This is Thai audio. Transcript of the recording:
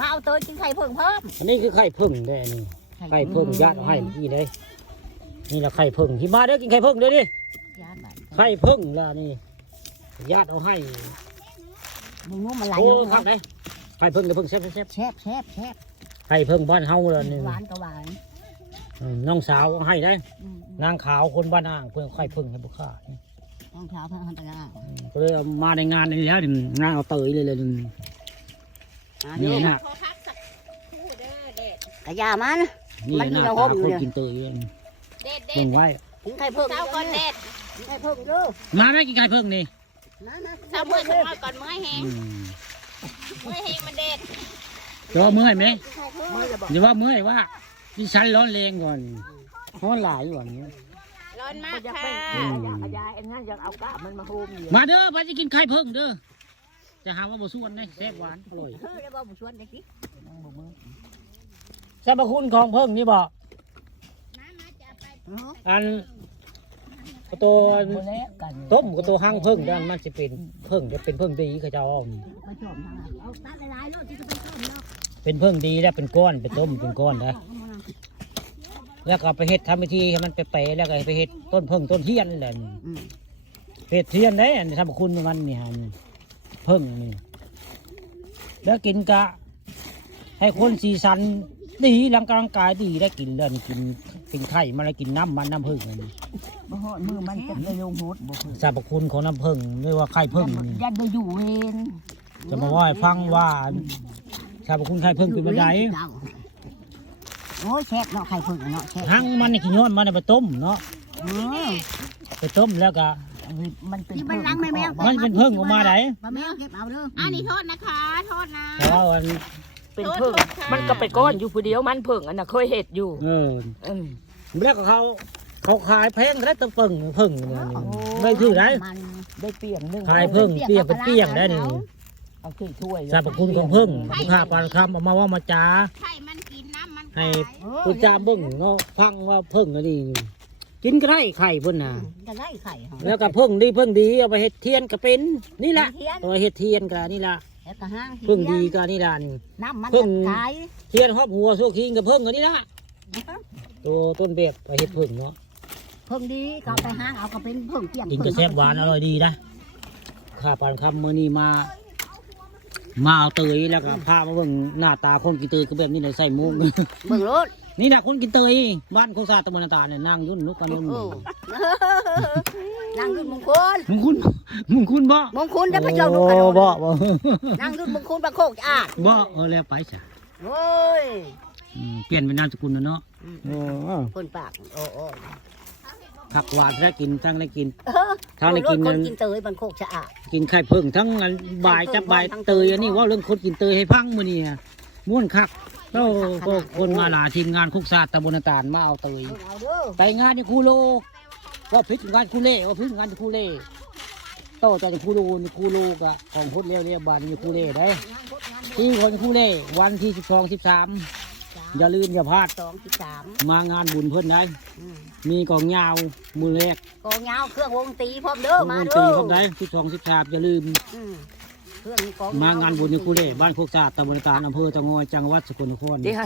มาเอาตัวกินไข่เพิ่งเพิ่ม อันนี้คือไข่เพิ่งได้นี่ไข่เพิ่งญาติเอาให้เมื่อกี้เลยนี่แหละไข่เพิ่งที่มาเด้อกินไข่เพิ่งเด้อดิไข่เพิ่งล่ะนี่ญาติเอาให้ มึงงูมันไหล โอ้ ลง ครับเลยไข่เพิ่งกับเพิ่งแซ่บ แซ่บ ไข่เพิ่งบ้านเฮาเลยนี่ หวานก็หวาน น้องสาวเอาให้ได้นางขาวคนบ้านอ่างเพิ่งไข่เพิ่งให้บุคคา ต้องเท้าเพิ่งทำไปแล้ว ก็เลยเอามาในงานนี้แล้วนี่งานเอาเตยเลยนี่นะ กระยามัน นี่ มัน ห มี น้า ระ ตา หบอยู่ คน เนี่ย กินเตย เด็ด ลงไว้ กินไข่เพิ่ง เช้าก่อนเด็ด กินไข่เพิ่งดู มาไหมกินไข่เพิ่งนี่ เช้าเมื่อก่อนก่อนเมื่อแห้งเมื่อแห้งมันเด็ด จะว่าเมื่อยไหม ไม่จะบอก เดี๋ยวว่าเมื่อยว่าดิฉันร้อนแรงก่อนร้อนหลายก่อนนี้ ร้อนมากค่ะ ยายอันนั้นอยากเอากะมันมาโฮมอยู่ มาเด้อไปจะกินไข่เพิ่งเด้อจะหาว่าบ่ส่วนได้แซ่บหวานอร่อย เฮ้ยแล้วบอกชวนเด็กดิ สรรพคุณของเพิ่งนี่บอกอันกระตัวต้มกระตัวหั่งเพิ่งด้านมันจะเป็นเพิ่งจะเป็นเพิ่งดีเขาจะเอา มาชมทางนั้นเอาตัดหลายๆแล้วที่จะไปชมเนาะ เป็นเพิ่งดีแล้วเป็นก้อนเป็นต้มเป็นก้อนนะแล้วก็ไปเฮ็ดทำพิธีให้มันไปแล้วก็ไปเฮ็ดต้นเพิ่งต้นเทียนแหละเฮ็ดเทียนได้อันสรรพคุณของมันนี่ฮะเพิ่งนี่แล้วกินกะ ให้คนสีสันดีร่างกายดีได้กินเรื่องกินไข่มาแล้วกินน้ำมันน้ำผึ้ง บ่ฮอดมือมันจะไปลงโหดบ่เพิ่ง สรรพคุณของน้ำผึ้งไม่ว่าไข่ผึ้งนี่ ยันไปอยู่เวร จะมาว่าให้ฟังว่าสรรพคุณไข่ผึ้งเป็นแบบไหน โอ้ยแซ่บเนาะไข่เพิ่งเนาะแซ่บ หั่งมันขี้ย้อนมันไปต้มเนาะไปต้มแล้วก็ มันเป็นมันล้างแม่แมว มันเป็นผึ้งออกมาไหน ป้าแมวเก็บเอาเด้อ อันนี้โทษนะคะโทษนะ เพราะว่ามัน เป็นเพิ่งมันก็ไปก้อนอยู่ผู้เดียวมันเพิ่งอันน่ะเคยเห็ดอยู่ แล้วก็เขาขายแพงแล้วตัวผึ้งเนี่ยไม่ถือได้ ได้เปลี่ยนนึง ขายผึ้งเปียกเป็นเปียกได้นี่ เอาขึ้นถ้วย สรรพคุณของผึ้งข้าปานคำเอามาว่ามาจ้า ไข่มันกินน้ำมัน ให้ผู้จาเบิ่งเนาะฟังว่าผึ้งอันนี้กินก็ได้ไข่เพิ่นน่ะ จะได้ไข่ แล้วก็เพิ่งดีเอาไปเฮ็ดเทียนก็เป็นนี่แหละตัวเฮ็ดเทียนก็นี่ล่ะ แล้วก็ห้าง เพิ่งดีก็นี่ล่ะนี่ น้ำมัน เพิ่ง ขาย เทียนครอบหัวโซคิงก็เพิ่งก็นี่ล่ะตัวต้นแบบไปเฮ็ดเพิ่งเนาะ เพิ่งดีก็ไปห้างเอาก็เป็นเพิ่งเกี่ยง กินก็แซ่บหวานอร่อยดีนะข้าปานคำมื้อนี้มาเอาเตยแล้วก็พามาเบิ่งหน้าตาคนกินเตยก็แบบนี้เลยใส่มุก เบิ่งรถ นี่แหละคนกินเตยบ้านโคราชตะบนนาตาเนี่ยนั่งยุ่นนุกกันนุ่น นั่งรุ่นมงคล มึงคุณบ่ มงคลจะไปเจ้าลูกกระโดด บ่ นั่งรุ่นมงคลประโคกอาด บ่แล้วไปจ้ะ โอ้ย เปลี่ยนเป็นนามสกุลนะเนาะ คนปากโอ้โอ้ ผักหวานได้กินทั้งได้กิน ทางได้กิน คนกินเตยบันโคกสะอาด กินไข่เพิ่งทั้งอันบ่ายจับบ่ายเตยอันนี้ว่าเรื่องคนกินเตยให้พังมื้อนี้ม่วนคักแล้วก็คนมาหลายทีมงานคุกศาสตร์ตำบลนาตาลมาเอาเตย เอาเด้อ ไปงานที่คูโลว่าพิษงานคูเล่ว่าพิษงานที่คูเล่โตจากคูโลนี่คูโลกะของพุทธเรียบานนี่คูเล่ได้ที่คนคูเล่วันที่12-13อย่าลืมอย่าพลาด 2 มางานบุญเพิ่นได้มีกองยาวมือแรก 3กองยาวเครื่องวงตีพร้อมเด้อมา ตี เด้อ พร้อมได้12-13อย่าลืม เครื่องกอง มางานบุญในคูเล่บ้านโคกศาสตร์ตำบลนาตาลอำเภอตะงอยจังหวัดสกลนคร